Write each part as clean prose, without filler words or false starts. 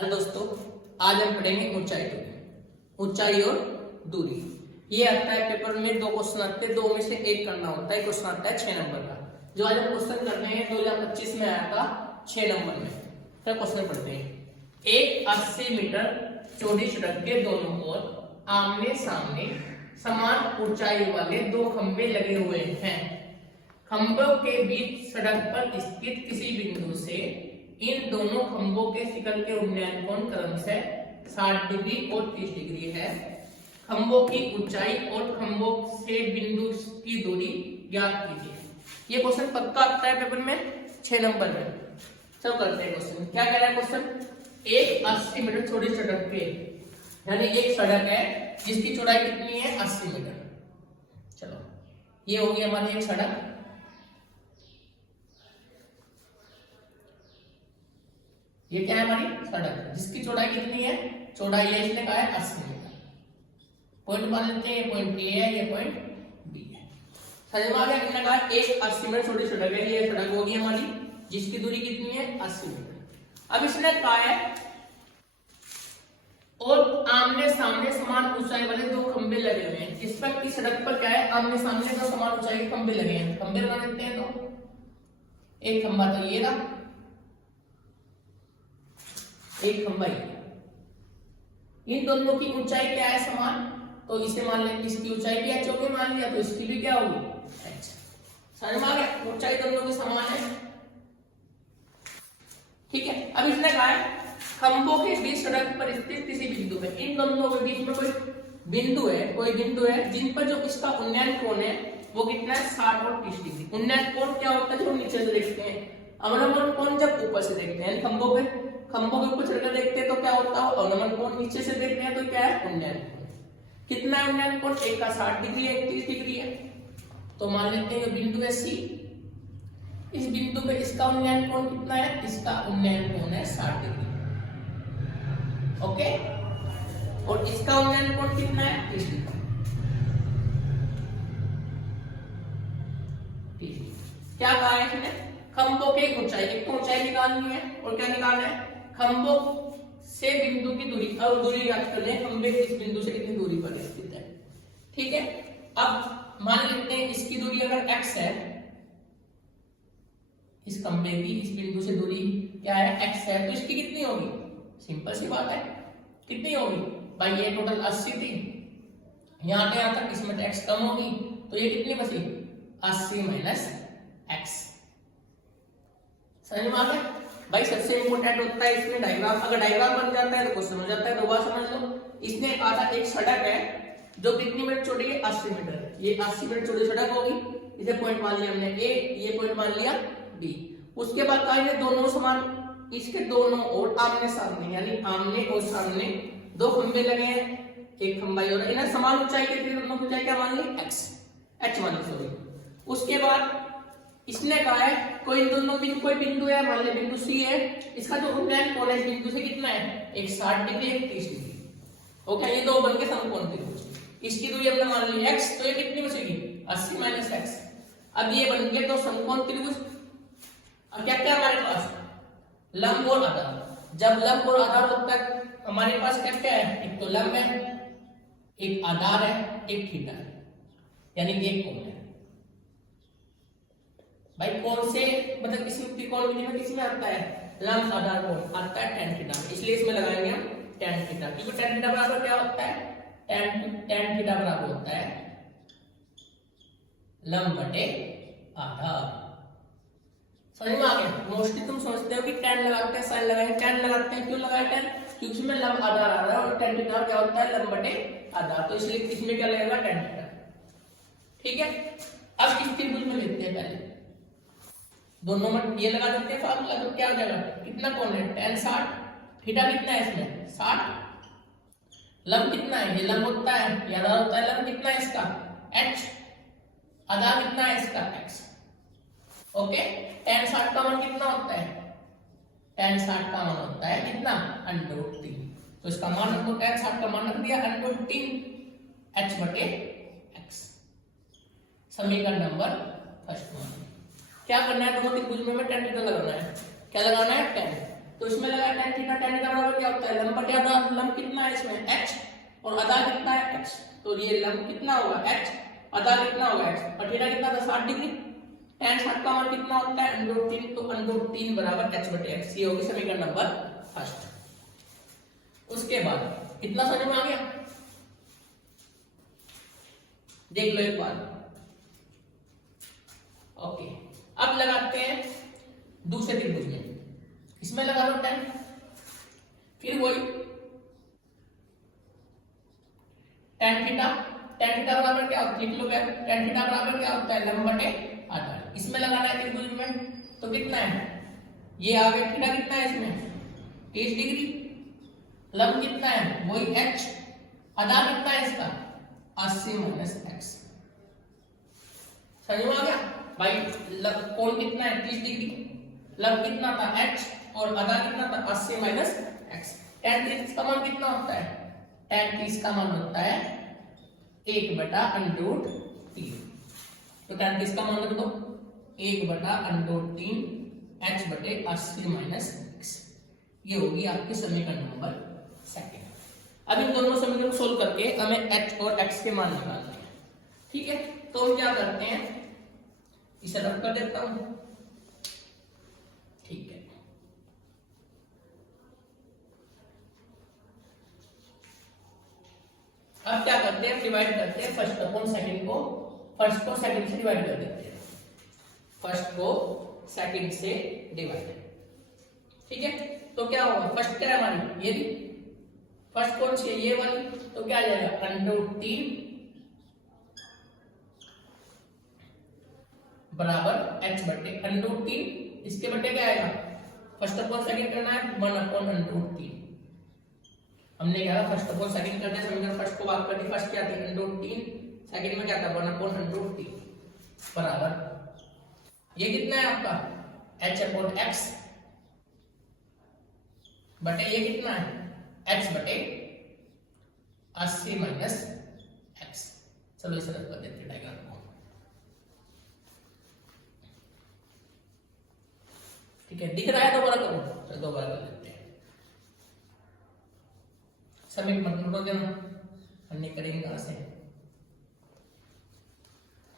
Hello दोस्तों, आज हम पढ़ेंगे ऊंचाई दूरी। ऊंचाई और दूरी ये आता है पेपर में। दो क्वेश्चन आते हैं, दो में से एक करना होता है। क्वेश्चन आता है 6 नंबर का, जो आज हम क्वेश्चन कर रहे हैं 2025 में आया था 6 नंबर में। तो क्वेश्चन पढ़ते हैं। एक 80 मीटर चौड़ी सड़क के दोनों ओर आमने सामने समान ऊंचाई वाले दो खंभे लगे हुए हैं। खंभों के बीच सड़क पर स्थित किसी बिंदु से इन दोनों खंभों के शिखर के उन्नयन कोण क्रमशः 60 डिग्री और 30 डिग्री है। खंभों की ऊंचाई और खंभों से बिंदु की दूरी ज्ञात कीजिए। ये क्वेश्चन पक्का आता है पेपर में 6 नंबर में। चलो करते हैं क्वेश्चन। क्या कह रहा है क्वेश्चन? एक 80 मीटर चौड़ी सड़क पे, यानी एक सड़क है जिसकी चौड़ाई कितनी है? 80 मीटर। चलो ये होगी हमारी एक सड़क। ये क्या है? हमारी सड़क जिसकी चौड़ाई कितनी है? चौड़ाई है, इसने कहा है 80 मीटर। पॉइंट मान लेते हैं, ये पॉइंट ए है, ये पॉइंट बी है। समझ में आ गया? इसने कहा एक 80 मीटर चौड़ी सड़क है, ये सड़क होगी हमारी जिसकी दूरी कितनी है? 80 मीटर। अब इसने कहा है और आमने सामने समान ऊंचाई वाले दो खंभे लगे हुए हैं। इस पर की सड़क पर क्या है? आमने सामने का समान ऊंचाई के खंभे लगे हैं। खंभे लगा देते हैं। तो एक खंभा तो ये रहा, एक खंभा ही। इन दोनों की ऊंचाई क्या है? समान। तो इसे मान लें, इसकी ऊंचाई भी h होगी, मान लिया, तो इसकी भी क्या होगी? h। समझ में आ गया? ऊंचाई दोनों की समान है। ठीक है। अब इसने कहा है खंभों के बीच सड़क पर स्थित किसी बिंदु में, इन दोनों के बीच में कोई बिंदु है जिन पर जो इसका उन्नयन कोण है वो कितना है? 60 और 30 डिग्री। उन्नयन कोण क्या होता है? जो नीचे से देखते हैं। अवनमन कोण जब ऊपर से देखते हैं, खंभों के ऊपर चढ़कर देखते हैं तो क्या होता है? अवनमन कोण। नीचे से देखते हैं तो क्या है? उन्नयन कोण। कितना है उन्नयन कोण? एक का 60 डिग्री है, एक 30 डिग्री है। तो मान लेते हैं बिंदु है सी। इस बिंदु पे इसका उन्नयन कोण कितना है? इसका उन्नयन कोण है 60 डिग्री। ओके। और इसका उन्नयन कोण कितना है? 30 डिग्री। क्या कहा है इसने? खंभों की ऊंचाई, एक तो ऊंचाई निकालनी है और क्या निकालना है? खंभों से बिंदु की दूरी। अब दूरी याद कर लें, खंभे इस बिंदु से कितनी दूरी पर स्थित है। ठीक है। अब मान लेते हैं इसकी दूरी अगर x है, इस खंभे की इस बिंदु से दूरी क्या है? x है। तो इसकी कितनी होगी? सिंपल सी बात है, कितनी होगी भाई? ये टोटल 80 थी, यहां से यहां तक, इसमें तो x कम होगी, तो ये कितनी बची? 80 माइनस x। समझ में आ गया? भाई सबसे इंपोर्टेंट होता है इसमें डायग्राम। अगर डायग्राम बन जाता है तो क्वेश्चन हो जाता है। दो बार समझ लो। इसने कहा था एक सड़क है जो कितनी मीटर चौड़ी है? 80 मीटर। ये 80 मीटर चौड़ी सड़क होगी। इसे पॉइंट मान लिया हमने ए, ये पॉइंट मान लिया बी। उसके बाद कहा है दोनों समान, इसके दोनों और आमने सामने, यानी आमने और सामने दो खंभे लगे हैं। एक खंभा और इन्हें समान ऊंचाई के दोनों की ऊंचाई क्या मान ली? h मान ली, सॉरी। उसके बाद इसने कहा है कोई दोनों बीच कोई बिंदु है, मान ले बिंदु सी है। इसका जो उन्नयन कोण है इस बिंदु से कितना है? एक 60 डिग्री, एक 30 डिग्री। ओके। ये दो बनके समकोण त्रिभुज। इसकी दूरी हमने मान ली x, तो ये कितनी बचेगी? 80 माइनस x। अब ये बन गए तो समकोण त्रिभुज। अब क्या क्या हमारे पास? लंब और आधार। जब लंब और आधार होता है हमारे पास क्या क्या है? एक तो लंब है, एक आधार है, एक थीटा है, यानी एक कोण है। भाई कौन से मतलब किसी त्रिकोण विधि में किसी में आता है? लंब आधार कोण आता है tan थीटा, इसलिए इसमें लगाएंगे हम tan थीटा। क्योंकि tan थीटा बराबर क्या होता है? tan थीटा बराबर होता है लंब बटे आधार। समझ में आ गया? मोस्टली तुम सोचते हो कि tan लगाते हैं, sin लगाए, tan लगाते हैं। क्यों लगाए tan? क्योंकि इसमें लंब आधार आ रहा है और tan थीटा क्या होता है? लंब बटे आधार। तो इसलिए इसमें क्या लगेगा? tan theta. ठीक है। अब इस त्रिभुज में लेते हैं पहले दोनों में ये लगा देते हैं फार्मूला। तो क्या हो जाएगा? कितना कोण है? tan 60। थीटा कितना है इसमें? 60। लंब कितना है? ये लंब होता है, ये आधार होता है। लंब कितना है इसका? h। आधार कितना है इसका? x। ओके। tan 60 का मान कितना होता है? tan 60 का मान होता है कितना? √3। तो इसका मान रखो, tan 60 का मान रख दिया √3 h बटे x। समीकरण नंबर फर्स्ट मान। क्या करना है? दोनों त्रिभुज में tan थीटा लगाना है। क्या लगाना है? tan। तो इसमें लगा tan थीटा बराबर क्या होता है लंब बटे आधा। लंब कितना है इसमें h और आधा कितना है x, तो ये लंब कितना होगा h, आधा कितना होगा x और थीटा कितना था 60 डिग्री। tan 60 का मान कितना होता है √3, तो √3 बराबर h बटे x। ये होगी समीकरण नंबर फर्स्ट। उसके बाद इतना समझ में आ गया, देख लो एक बार। ओके, अब लगाते हैं दूसरे त्रिभुज में, इसमें लगा लो tan, फिर वही tan थीटा बराबर क्या होता है लिख लो, tan थीटा बराबर क्या होता है लंब बटे आधा। इसमें लगाना है त्रिभुज में, तो कितना है ये आ गया, थीटा कितना है इसमें 30 डिग्री, लंब कितना है वही h, आधा कितना है इसका 80 माइनस x। समझ में आ गया भाई, कोण कितना है 30 डिग्री, लंब कितना था h और आधा कितना था 80 माइनस x। tan 30 का मान कितना होता है, tan 30 का मान होता है 1/√3, तो tan 30 का मान रख दो 1/√3 h बटे 80 माइनस x। ये होगी आपकी समीकरण नंबर सेकंड। अब इन दोनों समीकरण को सोल्व करके हमें h और x के मान निकालने हैं। ठीक है, तो हम क्या करते हैं, इसे रख कर देता हूं। ठीक है, अब क्या करते हैं, डिवाइड करते हैं फर्स्ट अपॉन सेकंड को, फर्स्ट को सेकंड से डिवाइड कर देते हैं, फर्स्ट को सेकंड से डिवाइड। ठीक है, तो क्या होगा, फर्स्ट क्या है हमारी ये भी, फर्स्ट कौन सी है ये वाली, तो क्या आ जाएगा √3 बराबर h बटे √3, इसके बटे क्या आएगा, फर्स्ट अपॉन सेकंड करना है 1/√3। हमने क्या फर्स्ट अपॉन सेकंड करते हैं, समीकरण फर्स्ट को बात करनी, फर्स्ट क्या थी √3, सेकंड में क्या था 1/√3 बराबर ये कितना है आपका h/x बटे ये कितना है h बटे 80 माइनस x। चलो इसे रख कर देते हैं डायग्राम को। ठीक है, दिख रहा है, दोबारा करो, चलो दोबारा कर लेते हैं। समीकरण मत नोट देना, अन्य करेंगे कहां से,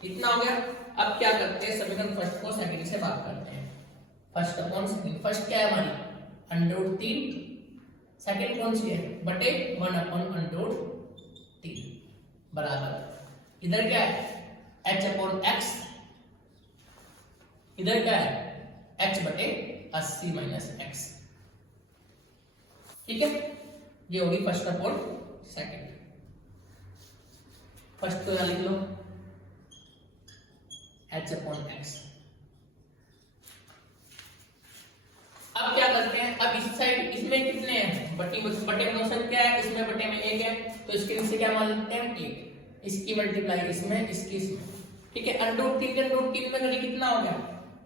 इतना हो गया। अब क्या करते हैं, समीकरण फर्स्ट को सेकंड से बात करते हैं, फर्स्ट अपॉन सेकंड। फर्स्ट क्या है हमारी √3, सेकंड कौन सी है बटे 1/√3 बराबर इधर क्या है h/x, इधर क्या है h बटे 80 माइनस x। ठीक है, ये होगी फर्स्ट अपॉन सेकंड। फर्स्ट तो लिख लो h/x। अब क्या करते हैं, अब इस साइड इसमें कितने हैं बटे मोशन क्या है, इसमें बटे में 1 है, तो इसके नीचे क्या मान लेते हैं 1, इसकी मल्टीप्लाई इसमें, इसकी इसमें। ठीक है, √3 के √3 में करी कितना हो गया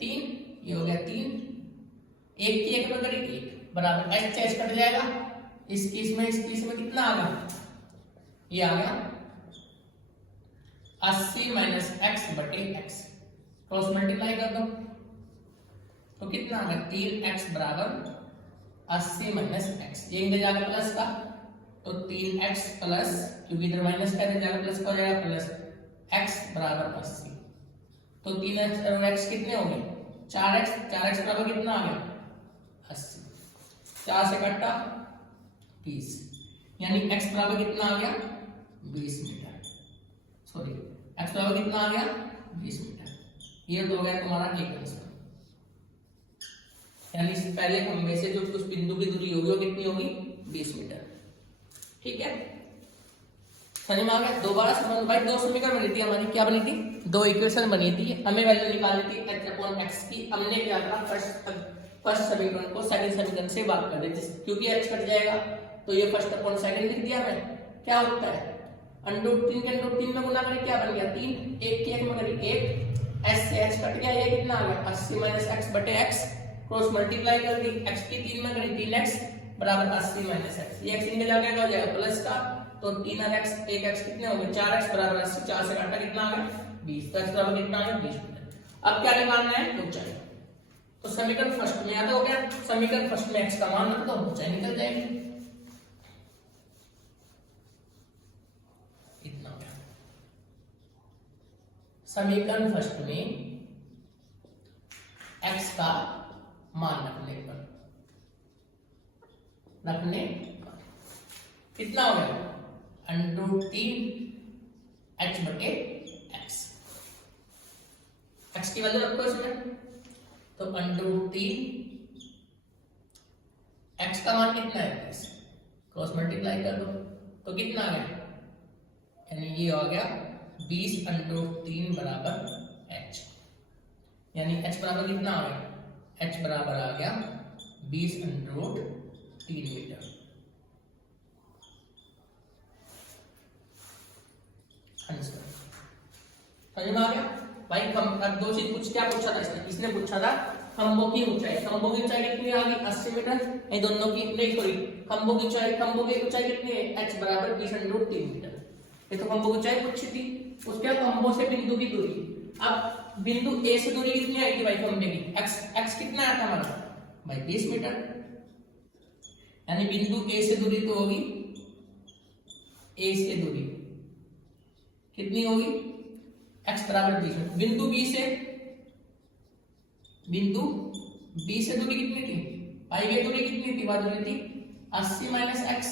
3, ये हो गया 3, 1 की 1 में करी 1 बराबर h से h कट जाएगा, इसकी इसमें, इसकी इसमें कितना आ गया, ये आ गया 80 माइनस x बटे x। क्रॉस मल्टीप्लाई कर दो तो कितना आ गया 3x बराबर 80 माइनस x। ये इधर जाकर प्लस का, तो 3x प्लस, क्योंकि इधर माइनस का इधर जाकर प्लस का हो जाएगा, प्लस x बराबर 80। तो 3x और x कितने हो गए 4x, 4x बराबर कितना आ गया 80, 4 से कटा 20, यानी x बराबर कितना आ गया 20 मीटर, सॉरी x बराबर कितना आ गया 20 मीटर। ये तो हो गया तुम्हारा एक आंसर, यानी पहले खंभे से जो कुछ बिंदु की दूरी होगी वो कितनी होगी 20 मीटर। ठीक है, समझ में आ गया। दोबारा समझ भाई, दो समीकरण बनी थी हमारी, क्या बनी थी, दो इक्वेशन बनी थी, हमें वैल्यू निकालनी थी h/x की। हमने क्या करा, फर्स्ट समीकरण को सेकंड समीकरण से भाग कर देते, क्योंकि h कट जाएगा तो ये फर्स्ट अपॉन सेकंड लिख दिया मैं। क्या होता है √3 के √3 में गुना करें, क्या बन गया 3, 1 की 1 में करें 1, h से h कट गया, ये कितना आ गया 80 माइनस x बटे x। क्रॉस मल्टीप्लाई कर दी, x की 3 में करी 3x बराबर 80 माइनस x। ये x इनके जाके हो जाएगा प्लस का, तो 3x 1x कितने हो गए 4x बराबर 80, 4 से काटा कितना आ गया 20, तो x बराबर कितना आ गया 20 मीटर। अब क्या निकालना है ऊंचाई, तो समीकरण फर्स्ट में आता हो गया, समीकरण फर्स्ट में x का मान रख दो, ऊंचाई निकल जाएगी। इतना हो गया समीकरण फर्स्ट में x का मान रखने कितना हो गया, √3h/x। x की वैल्यू रखो इसमें, तो √3x का मान कितना है, क्रॉस मल्टीप्लाई कर दो तो कितना आ गया, यानी ये हो गया 20√3 बराबर h, यानी h बराबर कितना आ गया, h बराबर आ गया 20√3 मीटर। समझ में आ गया भाई। अब दो चीज क्या पूछा था इसने पूछा था खंभों की ऊंचाई, खंभों की ऊंचाई कितनी आ गई 80 मीटर, ये दोनों की नहीं सॉरी खंभों की ऊंचाई कितनी है, h बराबर 20√3 मीटर। ये तो खंभों की ऊंचाई पूछी थी, उसके खंभों से बिंदु की दूरी। अब बिंदु a से दूरी कितनी आएगी भाई खंभे की, x कितना आया था हमारा भाई 20 मीटर, यानी बिंदु a से दूरी तो होगी, a से दूरी कितनी होगी, x बराबर 20 मीटर। बिंदु b से दूरी कितनी थी भाई, ये दूरी कितनी थी, वह दूरी थी 80 - x,